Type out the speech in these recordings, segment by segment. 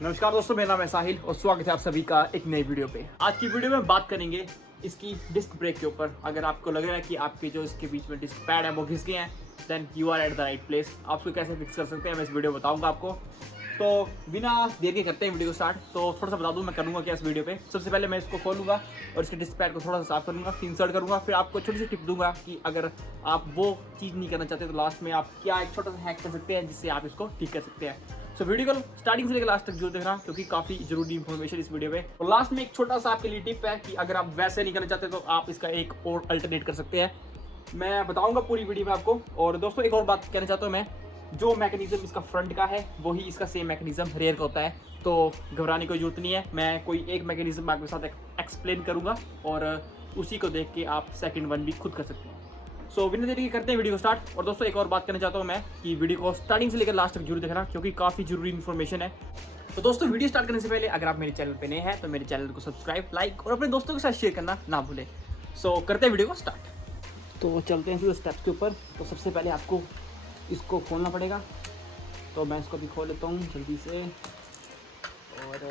नमस्कार दोस्तों, मेरा नाम है साहिल और स्वागत है आप सभी का एक नई वीडियो पे। आज की वीडियो में बात करेंगे इसकी डिस्क ब्रेक के ऊपर। अगर आपको लग रहा है कि आपके जो इसके बीच में डिस्क पैड है वो घिस गए हैं, then you are at the right place. आप उसको कैसे फिक्स कर सकते हैं मैं इस वीडियो में बताऊंगा आपको। तो बिना देर के करते हैं वीडियो को स्टार्ट। तो थोड़ा सा बता दूं मैं करूँगा क्या इस वीडियो पे। सबसे पहले मैं इसको खोलूंगा और इसके डिस्क पैड को थोड़ा सा साफ करूँगा, फिर इंसर्ट करूँगा। फिर आपको छोटी सी टिप दूंगा कि अगर आप वो चीज़ नहीं करना चाहते तो लास्ट में आप क्या एक छोटा सा हैक कर सकते हैं जिससे आप इसको ठीक कर सकते हैं। सो वीडियो को स्टार्टिंग से लेकर लास्ट तक जरूर देखना क्योंकि काफी जरूरी इंफॉर्मेशन इस वीडियो में। और लास्ट में एक छोटा सा आपके लिए टिप है कि अगर आप वैसे नहीं करना चाहते तो आप इसका एक और अल्टरनेट कर सकते हैं। मैं बताऊंगा पूरी वीडियो में आपको। और दोस्तों एक और बात कहना चाहता हूँ मैं, जो मैकेनिज्म इसका फ्रंट का है वही इसका सेम मैकेनिज्म रेयर का होता है, तो घबराने की जरूरत नहीं है। मैं कोई एक मैकेनिज्म आपके साथ एक्सप्लेन करूंगा और उसी को देख के आप सेकंड वन भी खुद कर सकते हैं। सो बिना देरी के करते हैं वीडियो को स्टार्ट। और दोस्तों एक और बात करना चाहता हूँ मैं कि वीडियो को स्टार्टिंग से लेकर लास्ट तक जरूर देखना क्योंकि काफ़ी जरूरी इन्फॉर्मेशन है। तो दोस्तों वीडियो स्टार्ट करने से पहले अगर आप मेरे चैनल पे नए हैं तो मेरे चैनल को सब्सक्राइब, लाइक और अपने दोस्तों के साथ शेयर करना ना भूलें। सो करते हैं वीडियो को स्टार्ट। तो चलते हैं सीधे स्टेप्स के ऊपर। तो सबसे पहले आपको इसको खोलना पड़ेगा। तो मैं इसको भी खोल लेता हूँ जल्दी से। और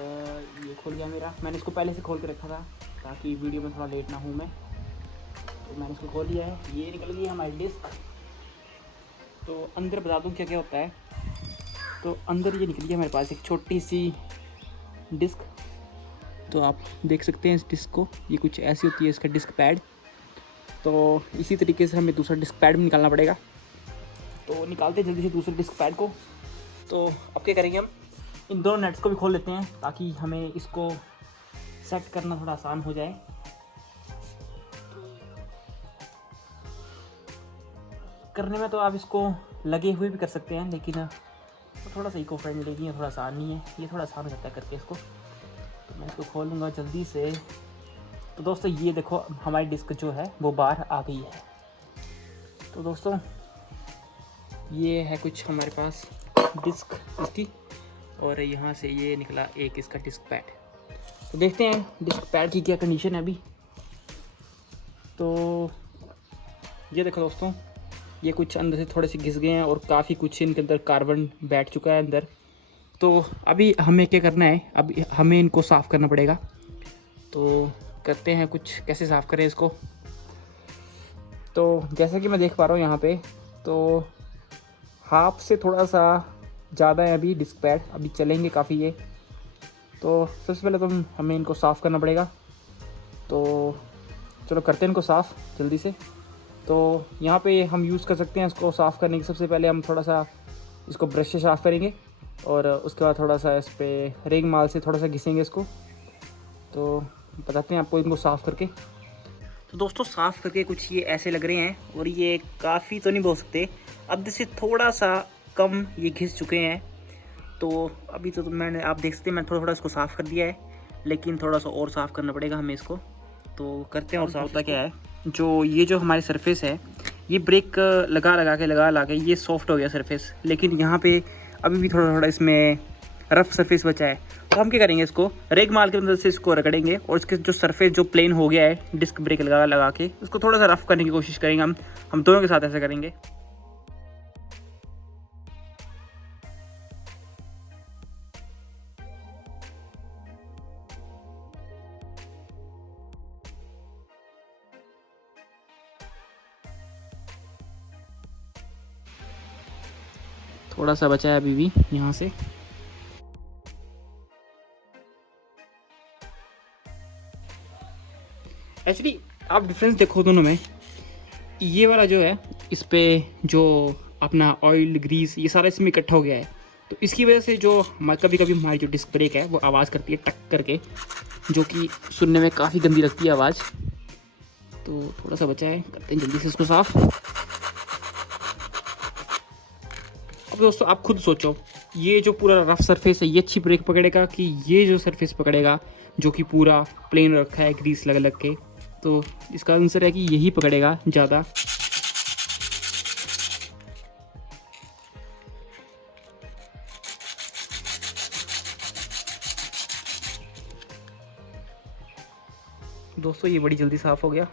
ये खोल गया मेरा। मैंने इसको पहले से खोल के रखा था ताकि वीडियो में थोड़ा लेट ना हूँ मैं। तो मैंने इसको खोल लिया है। ये निकल गई हमारी डिस्क। तो अंदर बता दूं क्या क्या होता है। तो अंदर ये निकल गया हमारे पास एक छोटी सी डिस्क। तो आप देख सकते हैं इस डिस्क को, ये कुछ ऐसी होती है इसका डिस्क पैड। तो इसी तरीके से हमें दूसरा डिस्क पैड भी निकालना पड़ेगा। तो निकालते हैं जल्दी से दूसरे डिस्क पैड को। तो अब क्या करेंगे, हम इन दोनों नेट्स को भी खोल लेते हैं ताकि हमें इसको सेट करना थोड़ा आसान हो जाए। करने में तो आप इसको लगे हुए भी कर सकते हैं, लेकिन तो थोड़ा सा इको फ्रेंडली नहीं है, थोड़ा आसान नहीं है। ये थोड़ा आसान हो जाता है करके इसको। तो मैं इसको खोलूँगा जल्दी से। तो दोस्तों ये देखो हमारी डिस्क जो है वो बाहर आ गई है। तो दोस्तों ये है कुछ हमारे पास डिस्क इसकी, और यहाँ से ये निकला एक इसका डिस्क पैड। तो देखते हैं डिस्क पैड की क्या कंडीशन है अभी। तो ये देखो दोस्तों, ये कुछ अंदर से थोड़े से घिस गए हैं और काफ़ी कुछ इनके अंदर कार्बन बैठ चुका है अंदर। तो अभी हमें क्या करना है, अभी हमें इनको साफ़ करना पड़ेगा। तो करते हैं कुछ, कैसे साफ़ करें इसको। तो जैसा कि मैं देख पा रहा हूँ यहाँ पे, तो हाफ से थोड़ा सा ज़्यादा है अभी डिस्क पैड, अभी चलेंगे काफ़ी ये। तो सबसे पहले तो हमें इनको साफ़ करना पड़ेगा। तो चलो करते हैं इनको साफ़ जल्दी से। तो यहाँ पे हम यूज़ कर सकते हैं इसको साफ़ करने के। सबसे पहले हम थोड़ा सा इसको ब्रश से साफ़ करेंगे और उसके बाद थोड़ा सा इस पर रेंग माल से थोड़ा सा घिसेंगे इसको। तो बताते हैं आपको इनको साफ़ करके। तो दोस्तों साफ़ करके कुछ ये ऐसे लग रहे हैं और ये काफ़ी तो नहीं बोल सकते, अब से थोड़ा सा कम ये घिस चुके हैं। तो अभी तो मैंने, आप देख सकते हैं, मैं थोड़ा थोड़ा इसको साफ़ कर दिया है, लेकिन थोड़ा सा और साफ़ करना पड़ेगा हमें इसको। तो करते हैं और साफ़। होता क्या है, जो हमारी सरफेस है ये ब्रेक लगा के ये सॉफ्ट हो गया सरफेस, लेकिन यहाँ पे अभी भी थोड़ा थोड़ा इसमें रफ़ सरफेस बचा है। तो हम क्या करेंगे, इसको रेग माल की मदद से इसको रगड़ेंगे और इसके जो सरफेस जो प्लेन हो गया है डिस्क ब्रेक लगा के, उसको थोड़ा सा रफ़ करने की कोशिश करेंगे। हम दोनों के साथ ऐसा करेंगे। थोड़ा सा बचा है अभी भी यहाँ से। एक्चुअली आप डिफरेंस देखो दोनों में, ये वाला जो है इस पे जो अपना ऑयल ग्रीस ये सारा इसमें इकट्ठा हो गया है। तो इसकी वजह से जो कभी कभी हमारी जो डिस्क ब्रेक है वो आवाज़ करती है टक करके, जो कि सुनने में काफ़ी गंदी लगती है आवाज़। तो थोड़ा सा बचा है, करते हैं जल्दी से इसको साफ़। अब दोस्तों आप खुद सोचो, ये जो पूरा रफ सरफेस है ये अच्छी ब्रेक पकड़ेगा कि ये जो सरफेस पकड़ेगा जो कि पूरा प्लेन रखा है ग्रीस लग लग के। तो इसका आंसर है कि यही पकड़ेगा ज़्यादा। दोस्तों ये बड़ी जल्दी साफ़ हो गया।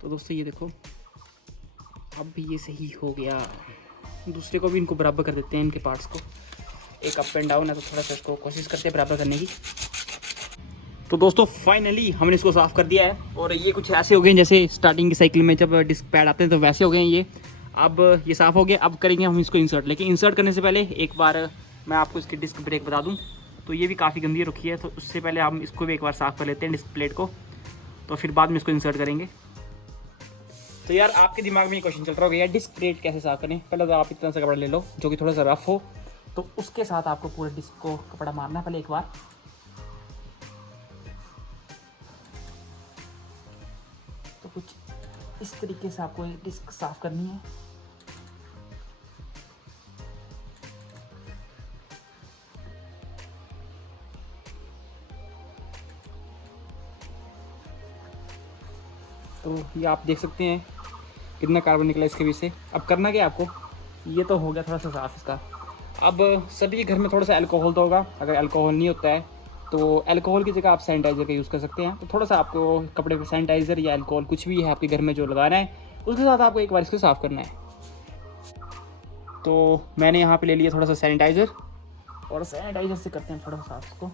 तो दोस्तों ये देखो अब भी ये सही हो गया। दूसरे को भी इनको बराबर कर देते हैं, इनके पार्ट्स को। एक अप एंड डाउन है तो थोड़ा सा इसको कोशिश करते हैं बराबर करने की। तो दोस्तों फाइनली हमने इसको साफ़ कर दिया है और ये कुछ ऐसे हो गए जैसे स्टार्टिंग की साइकिल में जब डिस्क पैड आते हैं तो वैसे हो गए हैं ये। अब ये साफ़ हो गया, अब करेंगे हम इसको इंसर्ट। लेकिन इंसर्ट करने से पहले एक बार मैं आपको इसकी डिस्क ब्रेक बता दूं। तो ये भी काफ़ी गंदी रखी है, तो उससे पहले हम इसको भी एक बार साफ़ कर लेते हैं डिस्क प्लेट को, तो फिर बाद में इसको इंसर्ट करेंगे। तो यार आपके दिमाग में ये क्वेश्चन चल रहा होगा यार डिस्क प्लेट कैसे साफ़ करें। पहले तो आप इतना सा कपड़ा ले लो जो कि थोड़ा सा रफ हो, तो उसके साथ आपको पूरे डिस्क को कपड़ा मारना है पहले एक बार। तो कुछ इस तरीके से आपको एक डिस्क साफ़ करनी है। तो ये आप देख सकते हैं कितना कार्बन निकला इसके बीच से। अब करना क्या आपको, ये तो हो गया थोड़ा सा साफ इसका। अब सभी के घर में थोड़ा सा अल्कोहल तो होगा, अगर अल्कोहल नहीं होता है तो अल्कोहल की जगह आप सैनिटाइज़र का यूज़ कर सकते हैं। तो थोड़ा सा आपको कपड़े पे सैनिटाइज़र या अल्कोहल कुछ भी है आपके घर में जो लगाना है, उसके साथ आपको एक बार इसको साफ़ करना है। तो मैंने यहाँ पे ले लिया थोड़ा सा सैनिटाइज़र, और सैनिटाइज़र से करते हैं थोड़ा सा साफ इसको।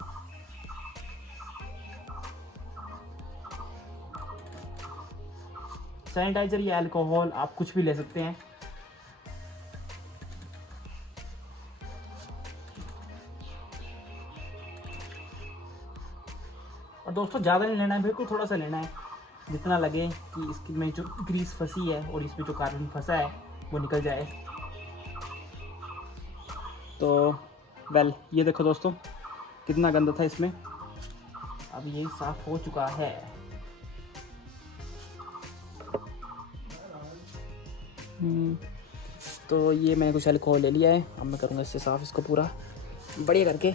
सैनिटाइज़र या अल्कोहल आप कुछ भी ले सकते हैं। और दोस्तों ज़्यादा नहीं लेना है, बिल्कुल थोड़ा सा लेना है, जितना लगे कि इसकी में जो ग्रीस फंसी है और इसमें जो कार्बन फंसा है वो निकल जाए। तो वेल ये देखो दोस्तों कितना गंदा था इसमें, अब ये साफ़ हो चुका है। तो ये मैंने कुछ अल्कोहल ले लिया है, अब मैं करूँगा इससे साफ़ इसको पूरा बढ़िया करके।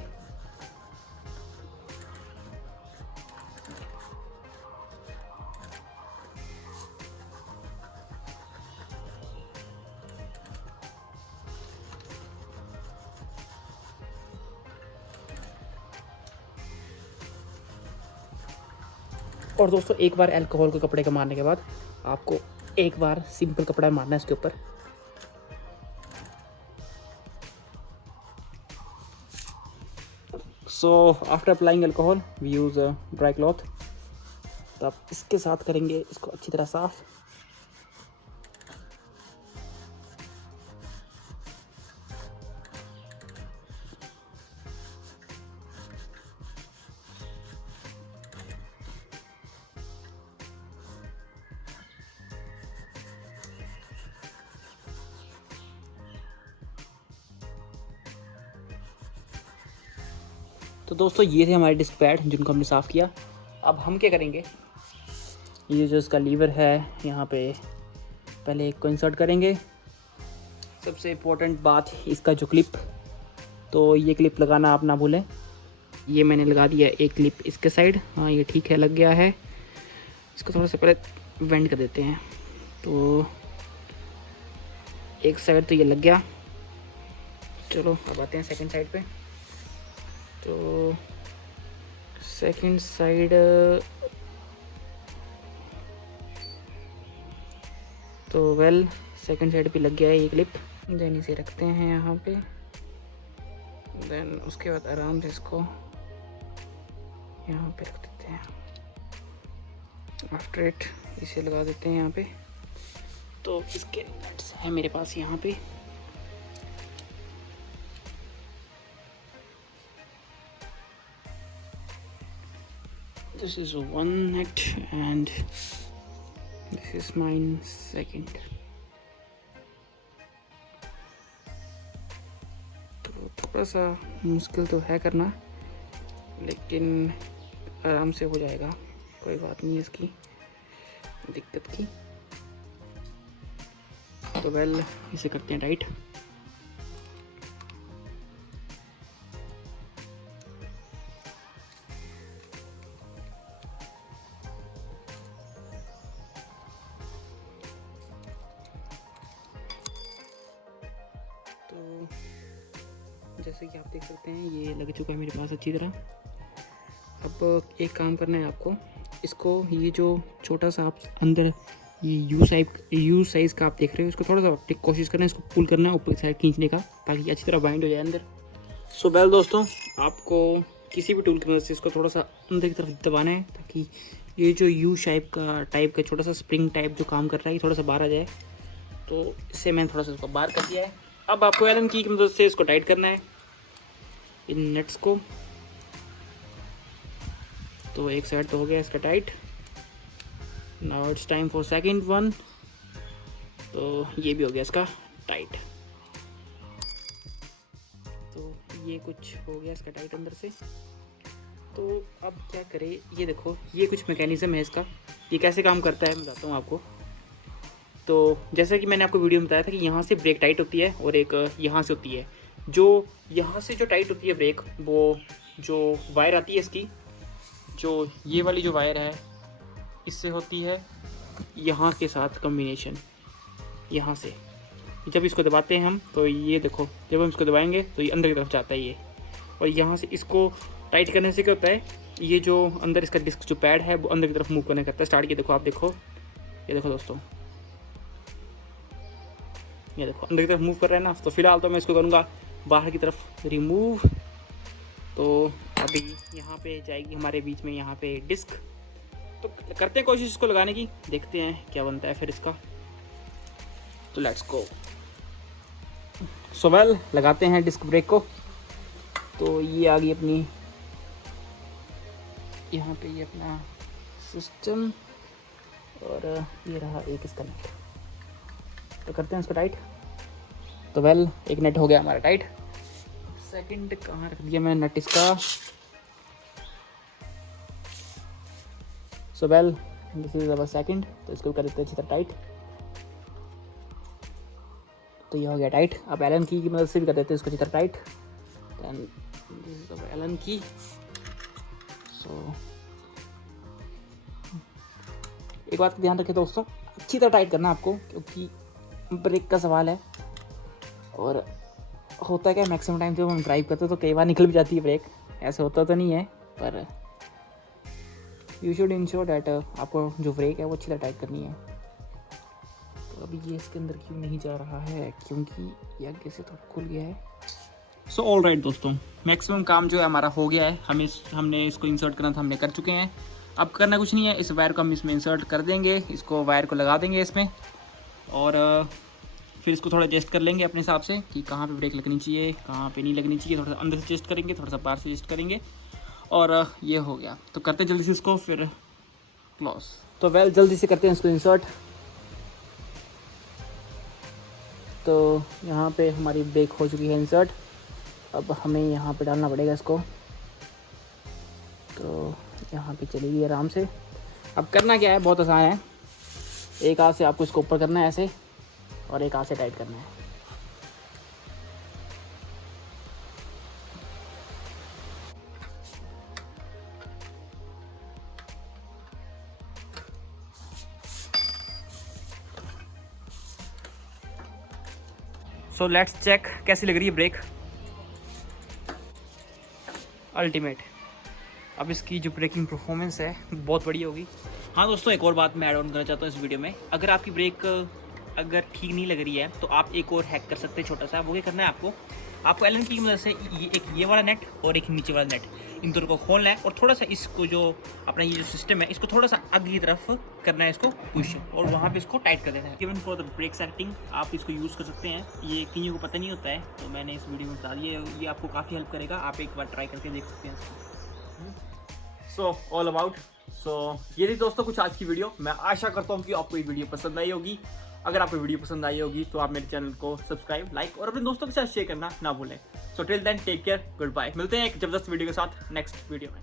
और दोस्तों एक बार अल्कोहल को कपड़े का मारने के बाद आपको एक बार सिंपल कपड़ा मारना है इसके ऊपर। So after applying alcohol we use dry cloth. तो आप इसके साथ करेंगे इसको अच्छी तरह साफ। तो दोस्तों ये थे हमारे डिस्क पैड जिनको हमने साफ़ किया। अब हम क्या करेंगे, ये जो इसका लीवर है यहाँ पे पहले एक को इंसर्ट करेंगे। सबसे इम्पोर्टेंट बात इसका जो क्लिप, तो ये क्लिप लगाना आप ना भूलें। ये मैंने लगा दिया एक क्लिप इसके साइड, हाँ ये ठीक है लग गया है। इसको थोड़ा सा पहले वेंड कर देते हैं। तो एक साइड तो ये लग गया। चलो अब आते हैं सेकंड साइड पे। तो सेकंड साइड तो वेल सेकंड साइड पे लग गया है ये क्लिप। देन इसे रखते हैं यहाँ पे। देन उसके बाद आराम से इसको यहाँ पे रख देते हैं। आफ्टर इट इसे लगा देते हैं यहाँ पे। तो इसके नट्स हैं मेरे पास यहाँ पे। This is one nut and this is mine second. तो थोड़ा सा मुश्किल तो है करना, लेकिन आराम से हो जाएगा, कोई बात नहीं है इसकी दिक्कत की। तो वेल इसे करते हैं टाइट। तो जैसे कि आप देख सकते हैं ये लग चुका है मेरे पास अच्छी तरह। अब एक काम करना है आपको, इसको ये जो छोटा सा आप अंदर ये यू साइज़ का आप देख रहे हो, इसको थोड़ा सा कोशिश करना है, इसको पुल करना है ऊपर साइड खींचने का, ताकि अच्छी तरह बाइंड हो जाए अंदर। सो वेल दोस्तों, आपको किसी भी टूल की मदद से इसको थोड़ा सा अंदर की तरफ दबाना है, ताकि ये जो यू टाइप का छोटा सा स्प्रिंग टाइप जो काम कर रहा है ये थोड़ा सा बाहर आ जाए। तो इससे मैंने थोड़ा सा इसको बाहर कर दिया है। अब आपको एलन की मदद से इसको टाइट करना है, इन नट्स को। तो एक साइड तो हो गया इसका tight. Now it's time for second one. तो ये भी हो गया इसका टाइट। तो ये कुछ हो गया इसका टाइट अंदर से। तो अब क्या करें, ये देखो, ये कुछ मैकेनिज़्म है इसका, ये कैसे काम करता है मैं बताता हूँ आपको। तो जैसा कि मैंने आपको वीडियो में बताया था कि यहाँ से ब्रेक टाइट होती है और एक यहाँ से होती है। जो यहाँ से जो टाइट होती है ब्रेक, वो जो वायर आती है इसकी, जो ये वाली जो वायर है इससे होती है यहाँ के साथ कॉम्बिनेशन। यहाँ से जब इसको दबाते हैं हम, तो ये देखो, जब हम इसको दबाएंगे तो ये अंदर की तरफ जाता है ये। और यहाँ से इसको टाइट करने से क्या होता है, ये जो अंदर इसका डिस्क जो पैड है वो अंदर की तरफ मूव करने करता है स्टार्ट। ये देखो, आप देखो, ये देखो दोस्तों, ये देखो अंदर की तरफ मूव कर रहा है ना। तो फिलहाल तो मैं इसको करूँगा बाहर की तरफ रिमूव। तो अभी यहाँ पे जाएगी हमारे बीच में यहाँ पे डिस्क। तो करते हैं कोशिश इसको लगाने की, देखते हैं क्या बनता है फिर इसका। तो लेट्स गो। सो वेल, लगाते हैं डिस्क ब्रेक को। तो ये आ गई अपनी यहाँ पे ये अपना सिस्टम, और ये रहा एक इसका नेट। तो करते हैं इसको टाइट। तो वेल, एक नेट हो गया हमारा टाइट। सेकंड कहाँ रख दिया मैंने नट इसका। So well, this is our second. तो इसको कर देते हैं अच्छी तरह टाइट। तो ये हो गया टाइट। अब एलन की मदद से भी कर देते हैं इसको अच्छी तरह tight. Then this is our Allen key. सो एक बात का ध्यान रखें दोस्तों, अच्छी तरह टाइट करना आपको, क्योंकि ब्रेक का सवाल है। और होता है क्या, मैक्सिमम टाइम जब हम ड्राइव करते हैं तो कई बार निकल भी जाती है ब्रेक। ऐसे होता तो नहीं है, पर यू शुड इंश्योर डैट आपको जो ब्रेक है वो अच्छी तरह टाइट करनी है। तो अभी ये इसके अंदर क्यों नहीं जा रहा है, क्योंकि ये आगे से तो खुल गया है। सो ऑल राइट दोस्तों, मैक्सिमम काम जो है हमारा हो गया है। हमने इसको इंसर्ट करना था, हमने कर चुके हैं। अब करना कुछ नहीं है, इस वायर को हम इसमें इंसर्ट कर देंगे, इसको वायर को लगा देंगे इसमें, और फिर इसको थोड़ा एडजस्ट कर लेंगे अपने हिसाब से कि कहाँ पे ब्रेक लगनी चाहिए, कहाँ पे नहीं लगनी चाहिए। थोड़ा सा अंदर से एडजस्ट करेंगे, थोड़ा सा बाहर से एडजस्ट करेंगे, और ये हो गया। तो करते हैं जल्दी से इसको फिर क्लोज। तो वेल, जल्दी से करते हैं इसको इंसर्ट। तो यहाँ पे हमारी ब्रेक हो चुकी है इंसर्ट। अब हमें यहाँ पे डालना पड़ेगा इसको। तो यहाँ पे चलेगी आराम से। अब करना क्या है, बहुत आसान है। एक हाथ से आपको इसको ऊपर करना है ऐसे, और एक हाथ से टाइट करना है। सो लेट्स चेक कैसी लग रही है ब्रेक। अल्टीमेट। अब इसकी जो ब्रेकिंग परफॉर्मेंस है बहुत बढ़िया होगी। हाँ दोस्तों, एक और बात मैं ऐड ऑन करना चाहता हूँ इस वीडियो में। अगर आपकी ब्रेक अगर ठीक नहीं लग रही है तो आप एक और हैक कर सकते हैं छोटा सा। वो क्या करना है, आपको एलन की मदद से ये वाला नेट और एक नीचे वाला नेट, इन दोनों को खोलना है, और थोड़ा सा इसको जो अपना ये जो सिस्टम है इसको थोड़ा सा आगे की तरफ करना है, इसको पुश, और वहाँ पे इसको टाइट कर देना है। Even for the brake setting आप इसको यूज़ कर सकते हैं। ये कईयों को पता नहीं होता है, तो मैंने इस वीडियो में बता दिया। ये आपको काफ़ी हेल्प करेगा, आप एक बार ट्राई करके देख सकते हैं इसको। So all about. सो ये थी दोस्तों कुछ आज की वीडियो। मैं आशा करता हूँ कि आपको ये वीडियो पसंद आई होगी। अगर आपको वीडियो पसंद आई होगी तो आप मेरे चैनल को सब्सक्राइब, लाइक और अपने दोस्तों के साथ शेयर करना ना भूलें। So till then, take care, good bye. मिलते हैं एक जबरदस्त वीडियो के साथ नेक्स्ट वीडियो में।